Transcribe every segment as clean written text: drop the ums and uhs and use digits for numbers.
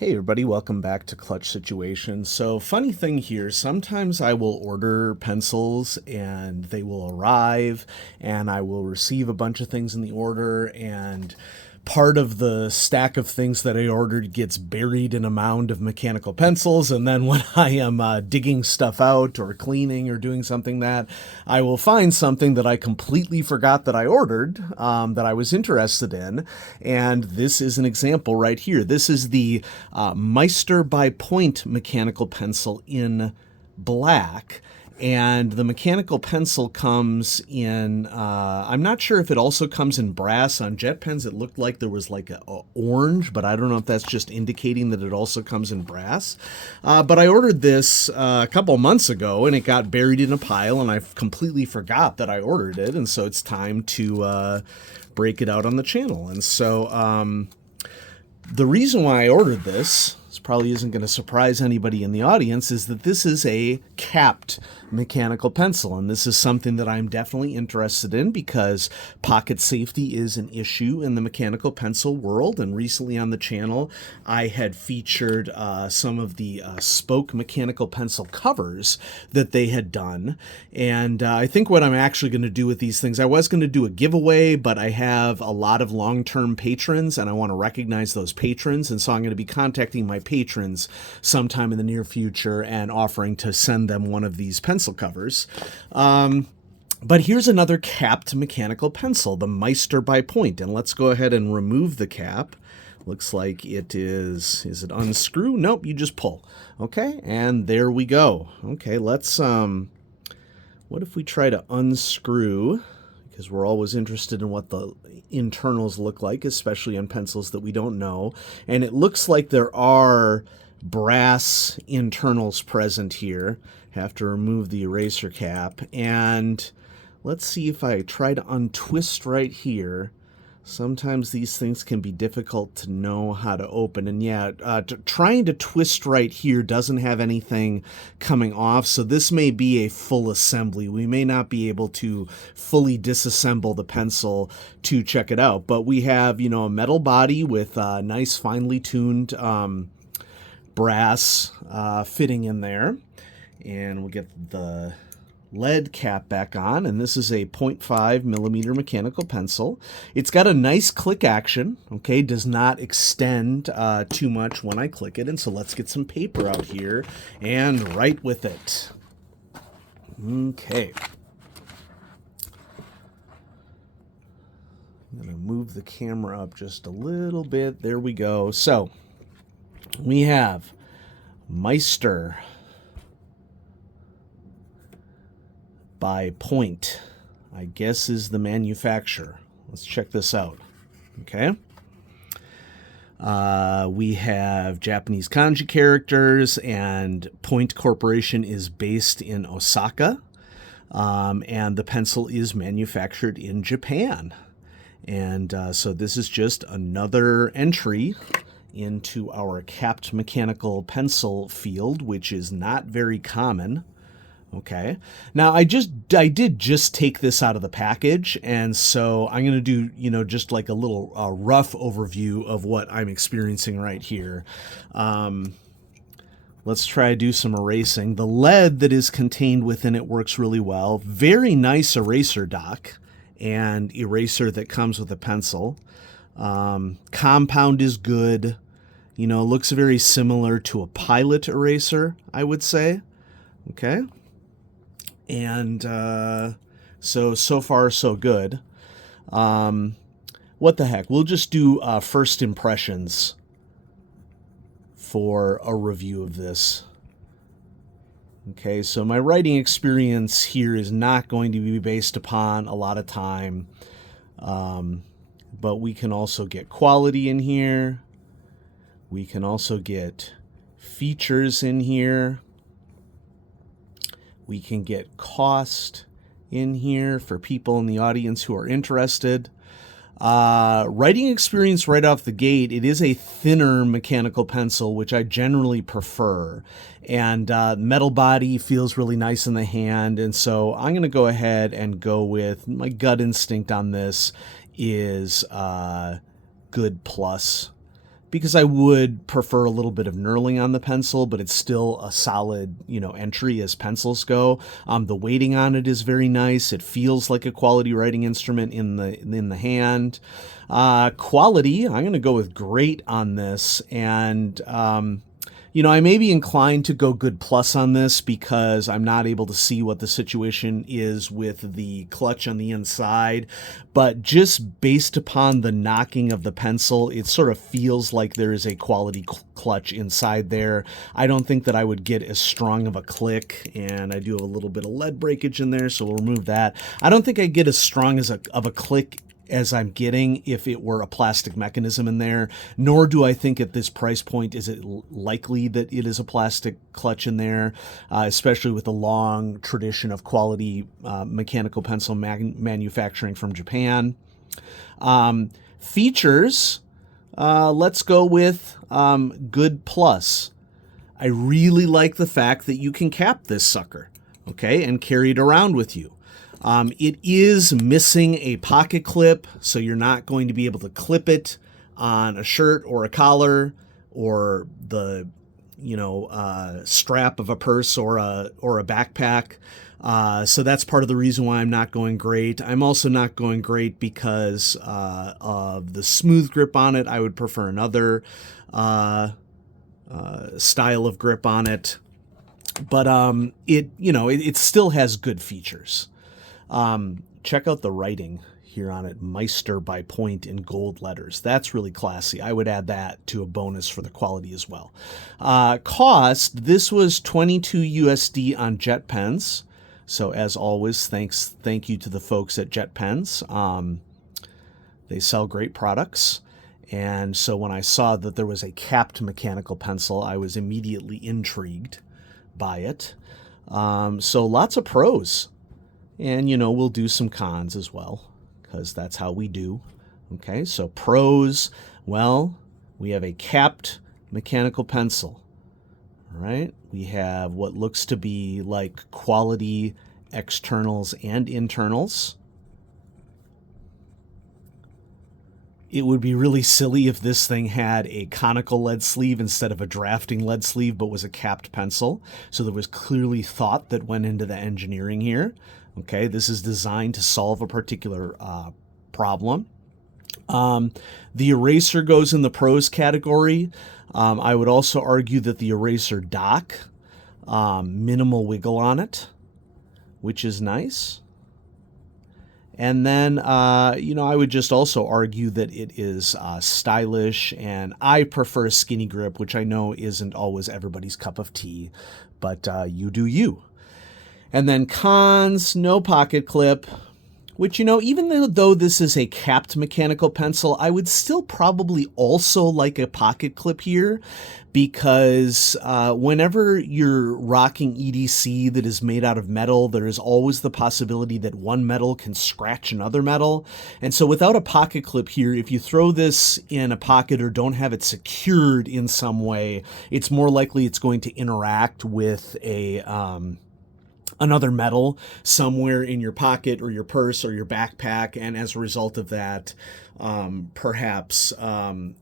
Hey everybody, welcome back to Clutch Situations. So, funny thing here, sometimes I will order pencils and they will arrive and I will receive a bunch of things in the order, and part of the stack of things that I ordered gets buried in a mound of mechanical pencils. And then when I am digging stuff out or cleaning or doing something, that I will find something that I completely forgot that I ordered, that I was interested in. And this is an example right here. This is the Meister by Point mechanical pencil in black. And the mechanical pencil comes in, I'm not sure if it also comes in brass. On jet pens it looked like there was like a orange, but I don't know if that's just indicating that it also comes in brass. But I ordered this a couple months ago and it got buried in a pile and I completely forgot that I ordered it. And so it's time to break it out on the channel. And so the reason why I ordered this probably isn't going to surprise anybody in the audience, is that this is a capped mechanical pencil. And this is something that I'm definitely interested in because pocket safety is an issue in the mechanical pencil world. And recently on the channel, I had featured some of the spoke mechanical pencil covers that they had done. And I think what I'm actually going to do with these things, I was going to do a giveaway, but I have a lot of long-term patrons and I want to recognize those patrons. And so I'm going to be contacting my patrons sometime in the near future and offering to send them one of these pencil covers. But here's another capped mechanical pencil, the Meister by Point. And let's go ahead and remove the cap. Looks like it is it unscrew? Nope, you just pull. Okay, and there we go. Okay, let's, what if we try to unscrew? Because we're always interested in what the internals look like, especially on pencils that we don't know. And it looks like there are brass internals present here. Have to remove the eraser cap. And let's see if I try to untwist right here. Sometimes these things can be difficult to know how to open. And yeah, trying to twist right here doesn't have anything coming off. So this may be a full assembly. We may not be able to fully disassemble the pencil to check it out. But we have, a metal body with nice finely tuned brass fitting in there. And we'll get the lead cap back on, and this is a 0.5 millimeter mechanical pencil. It's got a nice click action, okay, does not extend too much when I click it. And so let's get some paper out here and write with it. Okay. I'm going to move the camera up just a little bit. There we go. So we have Meister by Point, I guess, is the manufacturer. Let's check this out. Okay. We have Japanese kanji characters, and Point Corporation is based in Osaka, and the pencil is manufactured in Japan. And so this is just another entry into our capped mechanical pencil field, which is not very common. Okay. Now I did just take this out of the package, and so I'm going to do, just like a little rough overview of what I'm experiencing right here. Let's try to do some erasing. The lead that is contained within it works really well. Very nice eraser dock and eraser that comes with a pencil. Compound is good. Looks very similar to a Pilot eraser, I would say. Okay. And so far, so good. What the heck? We'll just do first impressions for a review of this. Okay, so my writing experience here is not going to be based upon a lot of time. But we can also get quality in here. We can also get features in here. We can get cost in here for people in the audience who are interested. Writing experience right off the gate, it is a thinner mechanical pencil, which I generally prefer. And metal body feels really nice in the hand. And so I'm going to go ahead and go with my gut instinct on this is good plus. because I would prefer a little bit of knurling on the pencil, but it's still a solid, entry as pencils go. The weighting on it is very nice. It feels like a quality writing instrument in the hand. Quality, I'm going to go with great on this, and I may be inclined to go good plus on this because I'm not able to see what the situation is with the clutch on the inside. But just based upon the knocking of the pencil, it sort of feels like there is a quality clutch inside there. I don't think that I would get as strong of a click, and I do have a little bit of lead breakage in there, so we'll remove that. I don't think I get as strong of a click as I'm getting if it were a plastic mechanism in there, nor do I think at this price point is it likely that it is a plastic clutch in there, especially with the long tradition of quality mechanical pencil manufacturing from Japan. Features, let's go with good plus. I really like the fact that you can cap this sucker, okay, and carry it around with you. It is missing a pocket clip, so you're not going to be able to clip it on a shirt or a collar or the strap of a purse or a backpack. So that's part of the reason why I'm not going great. I'm also not going great because of the smooth grip on it. I would prefer another style of grip on it, but it still has good features. Check out the writing here on it, Meister by Point in gold letters. That's really classy. I would add that to a bonus for the quality as well. Cost, this was $22 USD on Jet Pens. So as always, thank you to the folks at Jet Pens. They sell great products. And so when I saw that there was a capped mechanical pencil, I was immediately intrigued by it. So lots of pros. And, we'll do some cons as well, because that's how we do. Okay, so pros, well, we have a capped mechanical pencil. All right, we have what looks to be like quality externals and internals. It would be really silly if this thing had a conical lead sleeve instead of a drafting lead sleeve, but was a capped pencil. So there was clearly thought that went into the engineering here. Okay, this is designed to solve a particular problem. The eraser goes in the pros category. I would also argue that the eraser dock, minimal wiggle on it, which is nice. And then, I would just also argue that it is stylish, and I prefer a skinny grip, which I know isn't always everybody's cup of tea, but you do you. And then cons, no pocket clip, which, even though this is a capped mechanical pencil, I would still probably also like a pocket clip here, because whenever you're rocking EDC that is made out of metal, there is always the possibility that one metal can scratch another metal. And so without a pocket clip here, if you throw this in a pocket or don't have it secured in some way, it's more likely it's going to interact with another metal somewhere in your pocket or your purse or your backpack, and as a result of that, perhaps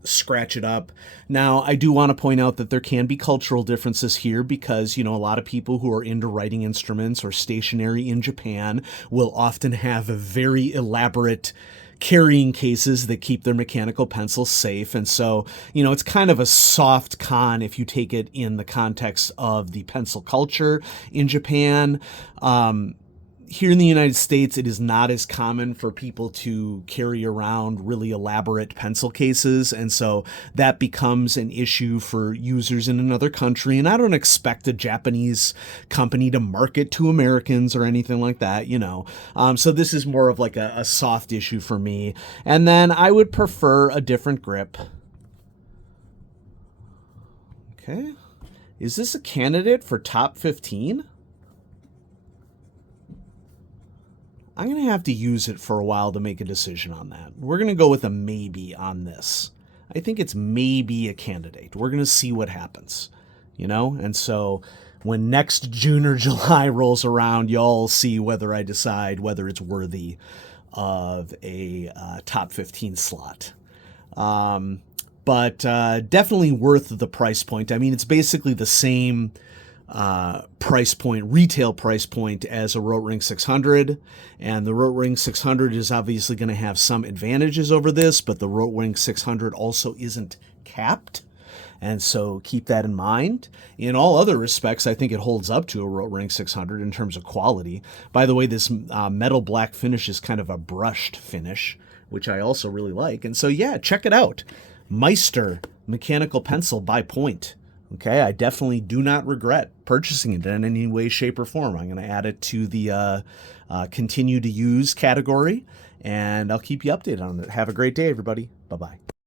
scratch it up. Now, I do want to point out that there can be cultural differences here because, a lot of people who are into writing instruments or stationery in Japan will often have a very elaborate carrying cases that keep their mechanical pencils safe. And so, it's kind of a soft con if you take it in the context of the pencil culture in Japan. Here in the United States, it is not as common for people to carry around really elaborate pencil cases, and so that becomes an issue for users in another country. And I don't expect a Japanese company to market to Americans or anything like that, So this is more of like a soft issue for me. And then I would prefer a different grip. Okay. Is this a candidate for top 15? I'm going to have to use it for a while to make a decision on that. We're going to go with a maybe on this. I think it's maybe a candidate. We're going to see what happens, And so when next June or July rolls around, y'all see whether I decide whether it's worthy of a top 15 slot. but definitely worth the price point. I mean, it's basically the same price point, retail price point as a Rotring 600, and the Rotring 600 is obviously going to have some advantages over this, but the Rotring 600 also isn't capped, and so keep that in mind. In all other respects, I think it holds up to a Rotring 600 in terms of quality. By the way, this metal black finish is kind of a brushed finish, which I also really like, and so yeah, check it out. Meister mechanical pencil by Point. Okay, I definitely do not regret purchasing it in any way, shape, or form. I'm going to add it to the continue to use category, and I'll keep you updated on it. Have a great day, everybody. Bye-bye.